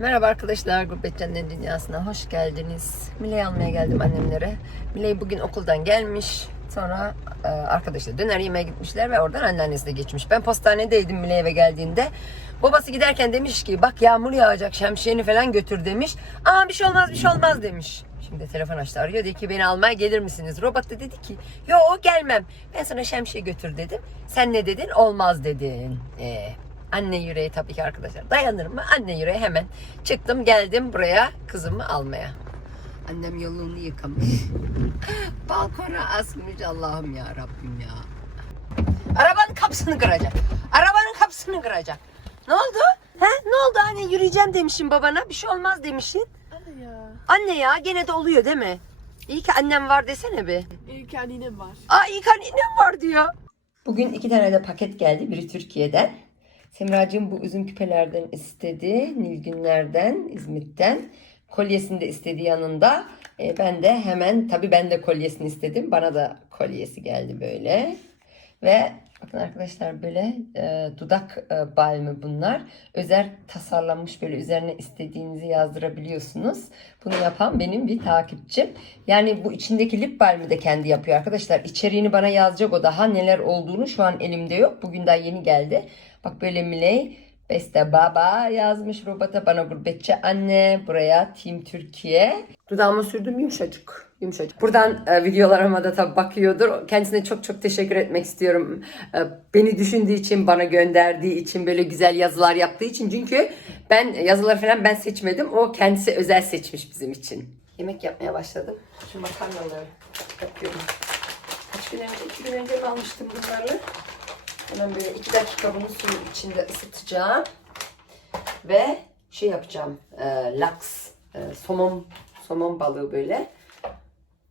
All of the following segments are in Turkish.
Merhaba arkadaşlar, Gurbetcan'ın dünyasına hoş geldiniz. Mile'yi almaya geldim annemlere. Mile bugün okuldan gelmiş. Sonra e, arkadaşlar döner yemeye gitmişler ve oradan anneannesi de geçmiş. Ben postanedeydim Mile eve geldiğinde. Babası giderken demiş ki bak yağmur yağacak şemsiyeni falan götür demiş. Aa bir şey olmaz bir şey olmaz demiş. Şimdi telefon açtı arıyor dedi ki beni almaya gelir misiniz? Robot da dedi ki yo gelmem. Ben sana şemsiye götür dedim. Sen ne dedin? Olmaz dedin. Ee, Anne yüreği tabii ki arkadaşlar. Dayanır mı? Anne yüreği hemen. Çıktım geldim buraya kızımı almaya. Annem yolunu yıkamış. Balkona asmış Allah'ım ya Rabbim ya. Arabanın kapısını kıracak. Arabanın kapısını kıracak. Ne oldu? He? Ne oldu anne yürüyeceğim demişim babana. Bir şey olmaz demişsin. Hadi ya. Anne ya gene de oluyor değil mi? İyi ki annem var desene bir. İlk anninem var. Aa iyi ki annem var diyor. Bugün iki tane de paket geldi. Biri Türkiye'den. Semracığım bu üzüm küpelerden istedi. Nilgünlerden, İzmit'ten. Kolyesini de istedi yanında. E, ben de hemen tabii ben de kolyesini istedim. Bana da kolyesi geldi böyle. Ve bakın arkadaşlar böyle e, dudak e, balmı bunlar. Özel tasarlanmış böyle üzerine istediğinizi yazdırabiliyorsunuz. Bunu yapan benim bir takipçim. Yani bu içindeki lip balmı da kendi yapıyor arkadaşlar. İçeriğini bana yazacak o daha neler olduğunu şu an elimde yok. Bugün daha yeni geldi. Bak böyle Miley Beste Baba yazmış robota bana gurbetçi anne buraya Team Türkiye. Dudağıma sürdüm yumuşacık. Yumuşacık. Buradan e, videolarıma da tabii bakıyordur. Kendisine çok çok teşekkür etmek istiyorum. E, beni düşündüğü için, bana gönderdiği için, böyle güzel yazılar yaptığı için. Çünkü ben yazıları falan ben seçmedim. O kendisi özel seçmiş bizim için. Yemek yapmaya başladım. Şu makarnaları yapıyorum. Kaç gün önce, iki gün önce mi almıştım bunları? Hemen böyle iki dakika bunu suyun içinde ısıtacağım. Ve şey yapacağım. E, laks, e, somon, somon balığı böyle.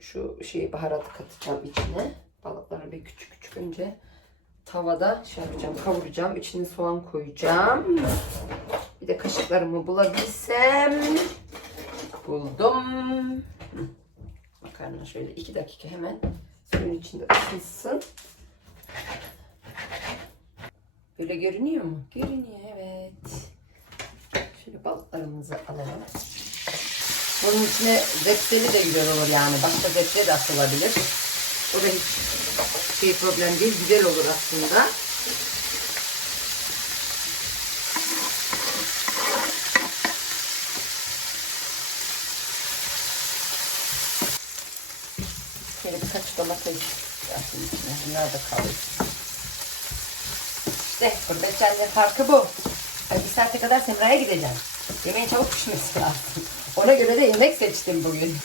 Şu şeyi baharatı katacağım içine. Balıkları bir küçük küçük önce tavada şey yapacağım, kavuracağım. İçine soğan koyacağım. Bir de kaşıklarımı bulabilsem. Buldum. Makarna şöyle iki dakika hemen suyun içinde ısınsın. Böyle görünüyor mu? Görünüyor evet. Şöyle balıklarımızı alalım. Bunun içine zepseli de güzel olur yani. Başka zepse de atılabilir. O da hiç şey problem değil. Güzel olur aslında. Şöyle birkaç domates yapayım içine. Bunlar da kalır. İşte gurbetçilerle farkı bu. Hani bir saate kadar Semra'ya gideceğim. Yemeğin çabuk pişmesi lazım. Ona göre de yemek seçtim bugün.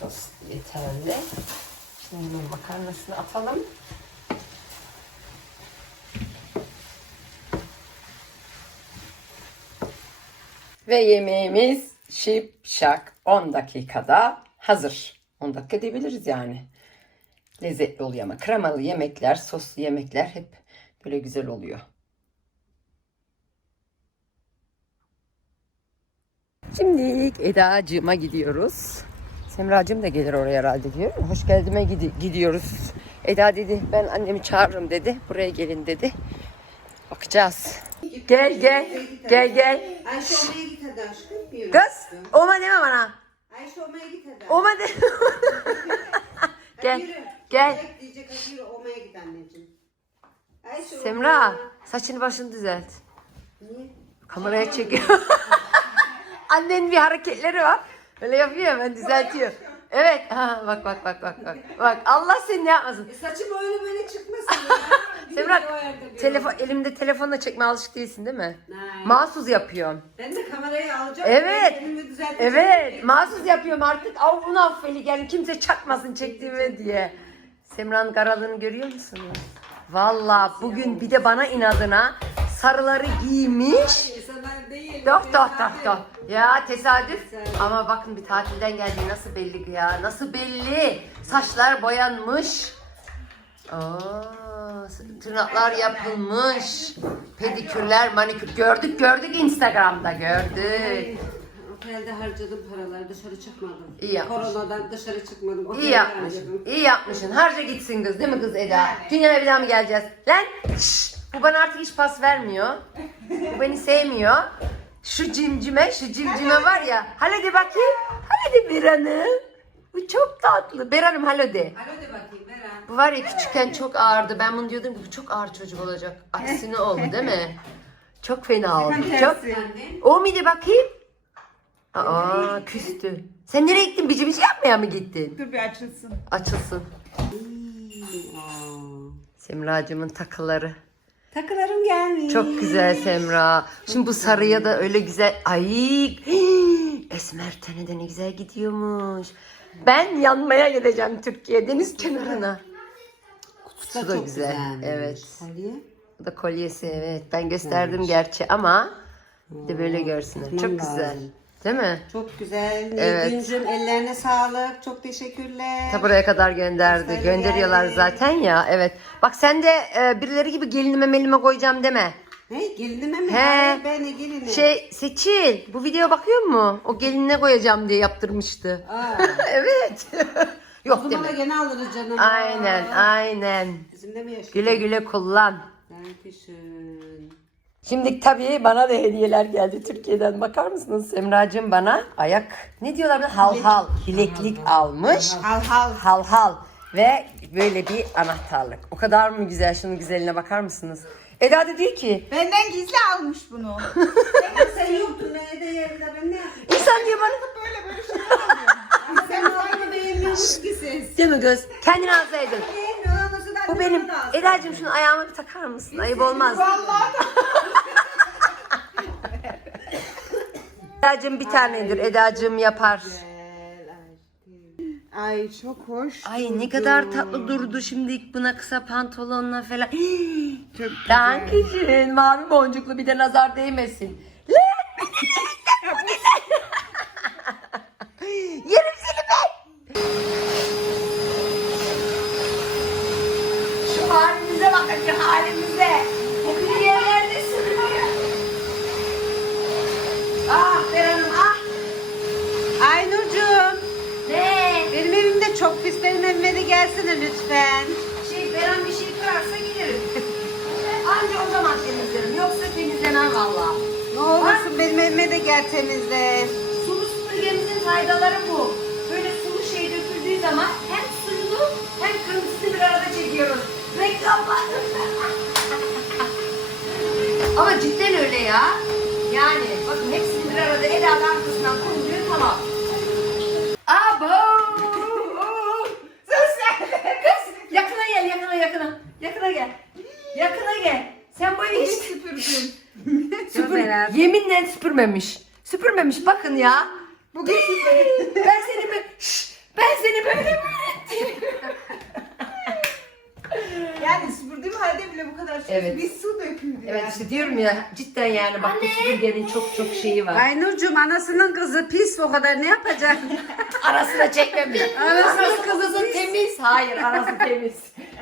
Sos yeterli. Şimdi makarnasını atalım. Ve yemeğimiz şip şak 10 dakikada hazır. 10 dakika diyebiliriz yani. Lezzetli oluyor ama kremalı yemekler, soslu yemekler hep böyle güzel oluyor. Şimdilik Eda'cığıma gidiyoruz. Semracığım da gelir oraya herhalde diyor. Hoş geldime gidi- gidiyoruz. Eda dedi ben annemi çağırırım dedi. Buraya gelin dedi. Bakacağız. Gel gel. Gel gel. Ayşe olmaya git hadi aşkım. Yürü. Kız, oma deme bana. Ayşe olmaya git hadi. Oma de. Gel, yürü. gel. Diyecek, diyecek hadi yürü olmaya git anneciğim. Ayşe Semra, olmaya. saçını başını düzelt. Niye? Kameraya çekiyor. Annenin bir hareketleri var. Öyle yapıyor ya, ben düzeltiyor. Evet. Ha, bak bak bak bak bak. Bak Allah seni ne yapmasın. E, saçım öyle böyle çıkmasın. Semra telefon elimde telefonla çekme alışık değilsin değil mi? Hayır. Mahsus yapıyorum. Ben de kamerayı alacağım. Evet. Evet, mahsus yapıyorum artık. Av bunu affeli gelin kimse çakmasın çektiğimi diye. Semra'nın karalığını görüyor musunuz? Vallahi bugün bir de bana inadına sarıları giymiş. İnsanlar değil. Doh doh doh doh. Ya tesadüf. Ama bakın bir tatilden geldiği nasıl belli ya. Nasıl belli. Saçlar boyanmış. Aa, tırnaklar yapılmış. Pedikürler, manikür. Gördük gördük Instagram'da gördük. Otelde harcadım paralar dışarı çıkmadım. İyi yapmışsın. Koronadan dışarı çıkmadım. İyi Otelde yapmışsın. harcadım. İyi yapmışsın. Harca gitsin kız değil mi kız Eda? Dünyaya bir daha mı geleceğiz? Lan şşş, bu bana artık hiç pas vermiyor. Bu beni sevmiyor. Şu cimcime, şu cimcime var ya. Halo de bakayım. Halo de Beran'ım. Bu çok tatlı. Beran'ım halo de. De bakayım Beren. Bu var ya küçükken çok ağırdı. Ben bunu diyordum ki bu çok ağır çocuk olacak. Aksine oldu değil mi? Çok fena oldu. Çok... Annem. O muydu bakayım? Aa küstü. Sen nereye gittin? Bici bici yapmaya mı gittin? Dur bir açılsın. Açılsın. Semracığımın takıları. Takılarım gelmiş. Çok güzel Semra. Şimdi bu sarıya da öyle güzel. Ay. Esmer tene de ne güzel gidiyormuş. Ben yanmaya gideceğim Türkiye deniz kenarına. Kutusu da çok güzel. güzelmiş. Evet. Kolye. Bu da kolyesi evet. Ben gösterdim gerçi ama bir de böyle görsünler. Çok güzel. Değil mi? Çok güzel. Evet. Nilgüncüm ellerine sağlık. Çok teşekkürler. Ta buraya kadar gönderdi. Söyle Gönderiyorlar geldi. zaten ya. Evet. Bak sen de e, birileri gibi gelinime melime koyacağım deme. Ne gelinime mi? He. Hayır ben de gelinim. Şey Seçil bu video bakıyor mu? O gelinine koyacağım diye yaptırmıştı. Aa. evet. O Yok zaman da deme. gene alırız canım. Aynen aynen. Bizim de mi yaşıyor? Güle güle kullan. Dankeschön. Şimdi tabii bana da hediyeler geldi Türkiye'den. Bakar mısınız Semracığım bana ayak ne diyorlar buna? Hal hal bileklik almış. Hal hal. Hal hal ve böyle bir anahtarlık. O kadar mı güzel şunun güzeline bakar mısınız? Eda da diyor ki Benden gizli almış bunu. Sen yoktun evde yerinde ben ne yapayım? insan diyor bana böyle böyle şeyler alıyor. Sen var mı beğenmiyorsunuz ki siz? değil mi göz? Kendini alsaydın. Beğenmiyor anası da Bu benim. Eda'cığım şunu ayağıma bir takar mısın? Ayıp olmaz. Vallahi da. Eda'cığım bir tanedir. Eda'cığım yapar. Ay çok hoş. Ay ne kadar tatlı durdu şimdi buna kısa pantolonla falan. Çok Dankeschön. Mavi boncuklu bir de nazar değmesin. Lan! Yerim seni ben. Şu halimize bakın şu halimize. Hep bir yerlerde sürünüyor. Ah Beran'ım ah. Ay Nurcuğum. Ne? Benim evimde çok pis. Benim evime de gelsene lütfen. Şey Beren bir şey kırarsa giderim. Anca o zaman temizlerim. Yoksa temizlemem valla. Ne olursun benim evime de gel temizle. Sulu süpürgemizin faydaları bu. Böyle sulu şey döküldüğü zaman hem suyunu hem kırmızısını bir arada çekiyoruz. Reklam var. Ama cidden öyle ya. Yani bakın hepsini bir arada el arkasından koyuyor tamam. Abo! Sus! Kız yakına gel yakına yakına. Gel. Yakına gel. Sen bu evi hiç Süpürdüm. Süpür, yeminle süpürmemiş. Süpürmemiş bakın ya. Bugün ben seni böyle ben seni böyle mi öğrettim? Yani süpürdüğüm halde bile bu kadar şey. Evet. Bir su döküldü Evet yani. işte diyorum ya cidden yani bak bu süpürgenin çok çok şeyi var. Ay Nurcuğum anasının kızı pis o kadar ne yapacak? Arasına çekmemiş. Kızı kızı temiz. Hayır arası temiz.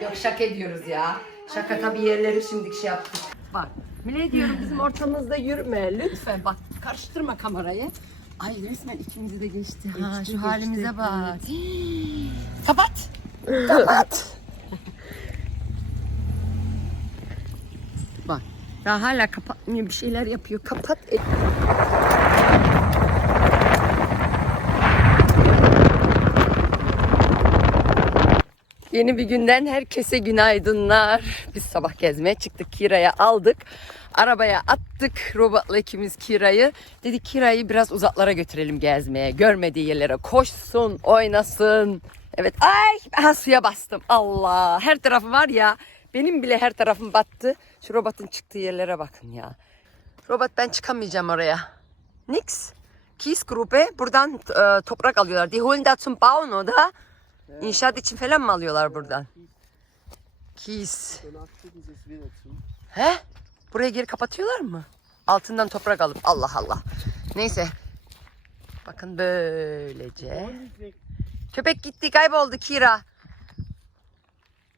Yok şaka ediyoruz ya. Şaka tabii yerleri şimdi şey yaptık. Bak Mine diyorum bizim ortamızda yürüme lütfen bak karıştırma kamerayı. Ay resmen ikimizi de geçti. Ha şu halimize bak. Kapat. Kapat. bak daha hala kapatmıyor bir şeyler yapıyor. Kapat. Yeni bir günden herkese günaydınlar. Biz sabah gezmeye çıktık. Kira'ya aldık. Arabaya attık. Robotla ikimiz Kira'yı. Dedik Kira'yı biraz uzaklara götürelim gezmeye. Görmediği yerlere koşsun, oynasın. Evet. Ay aha suya bastım. Allah. Her tarafı var ya. Benim bile her tarafım battı. Şu robotun çıktığı yerlere bakın ya. Robot ben çıkamayacağım oraya. Nix. Kiesgruppe buradan e, toprak alıyorlar. Die holen da zum Bauen oder? İnşaat için falan mı alıyorlar buradan? Kies. He? Buraya geri kapatıyorlar mı? Altından toprak alıp. Allah Allah. Neyse. Bakın böylece. Köpek gitti kayboldu Kira.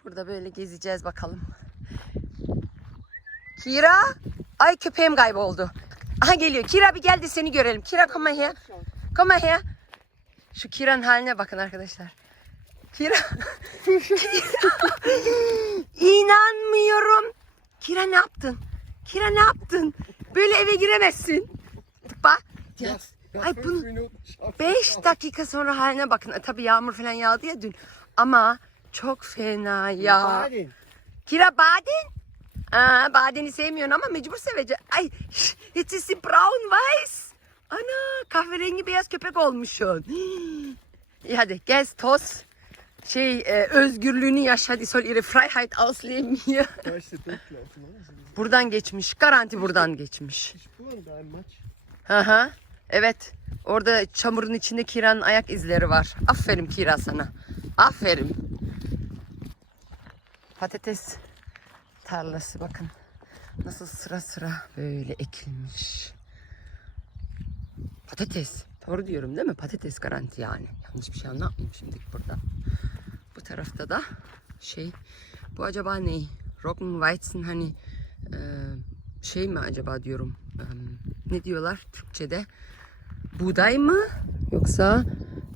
Burada böyle gezeceğiz bakalım. Kira. Ay köpeğim kayboldu. Aha geliyor. Kira bir gel de seni görelim. Kira come here. Come here. Şu Kira'nın haline bakın arkadaşlar. Kira. İnanmıyorum. Kira ne yaptın? Kira ne yaptın? Böyle eve giremezsin. Bak. Ya, ay bunu 5 dakika sonra haline bakın. E, tabii yağmur falan yağdı ya dün. Ama çok fena ya. Kira baden? Aa, badeni sevmiyorsun ama mecbur seveceksin. Ay, ist sie braun weiß. Ana, kahverengi beyaz köpek olmuşsun. İyi hadi gez toz. Şey, e, özgürlüğünü yaşa. Die soll ihre Freiheit ausleben hier. Buradan geçmiş. Garanti buradan geçmiş. hı. Evet. Orada çamurun içinde Kira'nın ayak izleri var. Aferin Kira sana. Aferin. Patates tarlası bakın. Nasıl sıra sıra böyle ekilmiş. Patates. Doğru diyorum değil mi? Patates garanti yani. Yanlış bir şey anlatmayayım şimdi burada. Tarafta da şey. Bu acaba ne? Roggenweizen hani e, şey mi acaba diyorum. E, ne diyorlar Türkçe'de? Buğday mı? Yoksa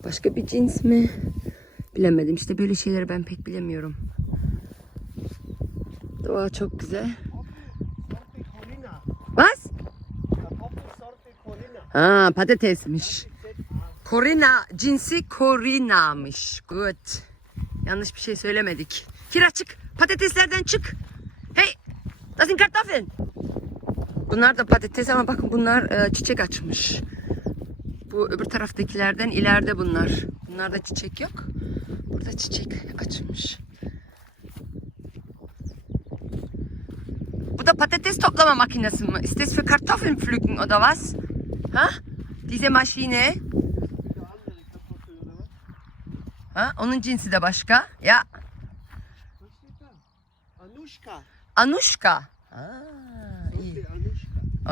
başka bir cins mi? Bilemedim. İşte böyle şeyleri ben pek bilemiyorum. Doğa çok güzel. Was? Ha patatesmiş. Corina cinsi Corina'mış. Good. Yanlış bir şey söylemedik. Kira çık. Patateslerden çık. Hey. Das sind Kartoffeln. Bunlar da patates ama bakın bunlar e, çiçek açmış. Bu öbür taraftakilerden ileride bunlar. Bunlarda çiçek yok. Burada çiçek açmış. Bu da patates toplama makinesi mi? Ist das für Kartoffeln pflücken oder was? Ha? Diese Maschine. Wieder andere Kartoffel, oder was? Ha? Onun cinsi de başka. Ya? Anushka. Anushka. Ha, iyi.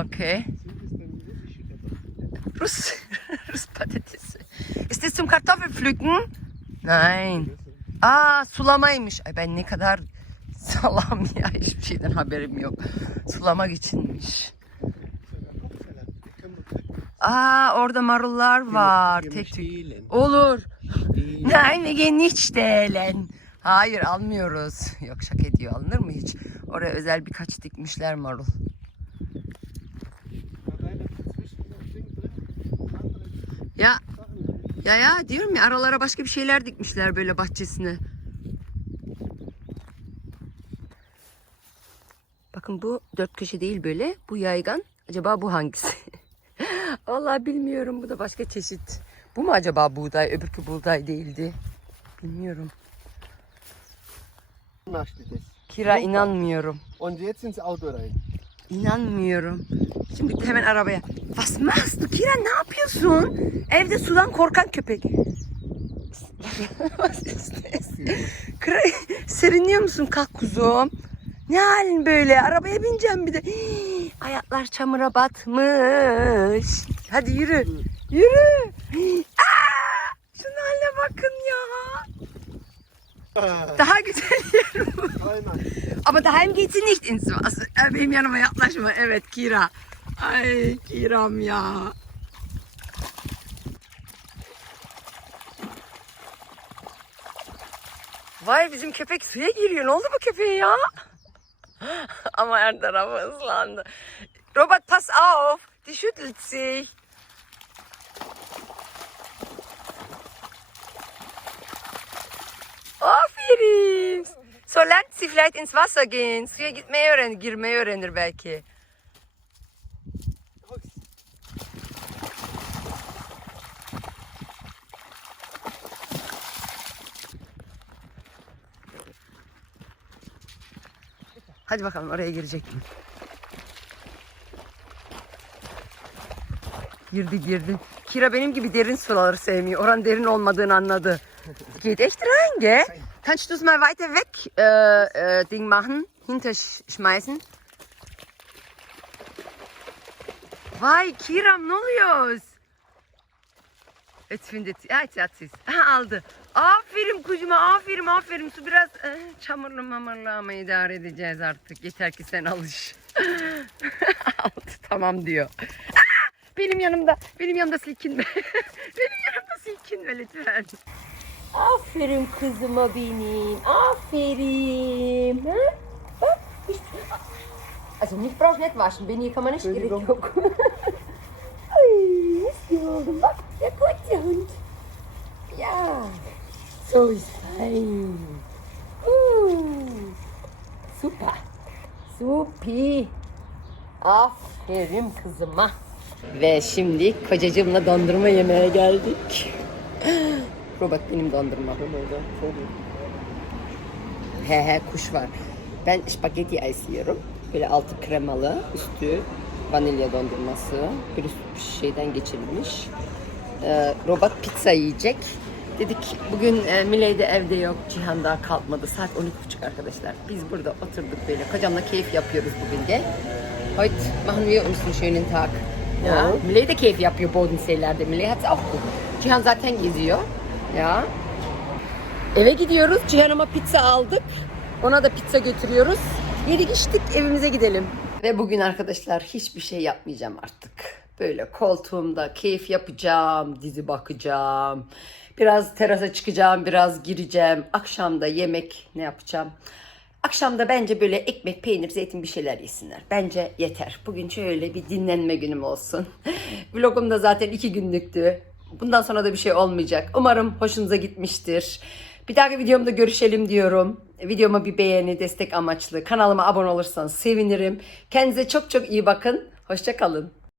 Okay. Kartoffeln? Rus, Rus patatesi. Ist das zum Kartoffelpflücken? Nein. Aa sulamaymış. Ay ben ne kadar salam ya hiçbir şeyden haberim yok. Sulamak içinmiş. Sogar Kopfsalat. Die können wir pflücken. Aa orada marullar var. Wir Tek tük. Olur. Gehen nicht stehlen. Hayır almıyoruz. Yok şaka ediyor. Alınır mı hiç? Oraya özel birkaç dikmişler marul. Ya ya ya diyorum ya aralara başka bir şeyler dikmişler böyle bahçesine. Bakın bu dört köşe değil böyle. Bu yaygan. Acaba bu hangisi? Vallahi bilmiyorum. Bu da başka çeşit. Bu mu acaba buğday? Öbürkü buğday değildi. Bilmiyorum. Kira inanmıyorum. Und jetzt ins Auto rein. İnanmıyorum. Şimdi hemen arabaya. Was machst du Kira ne yapıyorsun? Evde sudan korkan köpek. Kira, serinliyor musun? Kalk kuzum. Ne halin böyle? Arabaya bineceğim bir de. Hii, ayaklar çamura batmış. Hadi yürü. Yürü. Aa, şunun haline bakın ya. Daha güzel yer bu. Einmal. Ama daheim geht sie nicht ins Wasser. Ee, Benim yanıma yaklaşma. Evet Kira. Ay Kiram ya. Vay bizim köpek suya giriyor. Ne oldu bu köpeğe ya? Ama her tarafı ıslandı. Robert pass auf. Die schüttelt sich. Aferin. So lernt sie vielleicht ins Wasser gehen. Suya gitmeyi öğrenir, girmeyi öğrenir belki. Hadi bakalım oraya girecek mi? Girdi girdi. Kira benim gibi derin suları sevmiyor. Oran derin olmadığını anladı. Geht echt rein, gell? Kannst du es mal weiter weg äh, äh, Ding machen? Hinterschmeißen? Vay Kiram ne oluyor? Jetzt findet sie es. Ha, aldı. Aferin kucuma aferin aferin. Su biraz eh, çamurlu mamurlu ama idare edeceğiz artık. Yeter ki sen alış. Aldı, tamam diyor. Benim yanımda, benim yanımda silkinme. benim yanımda silkinme lütfen. Aferin kızıma benim. Aferin. Ha? Bak. Hiç... Also nicht brauchst nicht waschen. Beni yıkamana hiç gerek yok. Ay, mis gibi oldum. Bak. Der gute Hund. Ja. So ist fein. Uh. Super. Supi. Aferin kızıma. Ve şimdi kocacığımla dondurma yemeye geldik. Robot benim dondurma. He he kuş var. Ben spagetti ice yiyorum. Böyle altı kremalı, üstü vanilya dondurması. Bir şeyden geçirilmiş. Ee, robot pizza yiyecek. Dedik bugün e, Miley de evde yok. Cihan daha kalkmadı. Saat 12.30 arkadaşlar. Biz burada oturduk böyle. Kocamla keyif yapıyoruz bugün de. Heute machen wir uns einen schönen Tag. Ja. Miley de keyif yapıyor Bodensee'lerde. Miley hat's auch gut. Cihan zaten geziyor. Ya. Eve gidiyoruz. Cihan'ıma pizza aldık. Ona da pizza götürüyoruz. Yedik içtik evimize gidelim. Ve bugün arkadaşlar hiçbir şey yapmayacağım artık. Böyle koltuğumda keyif yapacağım, dizi bakacağım. Biraz terasa çıkacağım, biraz gireceğim. Akşamda yemek ne yapacağım? Akşamda bence böyle ekmek, peynir, zeytin bir şeyler yesinler. Bence yeter. Bugün şöyle bir dinlenme günüm olsun. Vlogum da zaten iki günlüktü. Bundan sonra da bir şey olmayacak. Umarım hoşunuza gitmiştir. Bir dahaki videomda görüşelim diyorum. Videoma bir beğeni, destek amaçlı. Kanalıma abone olursanız sevinirim. Kendinize çok çok iyi bakın. Hoşça kalın.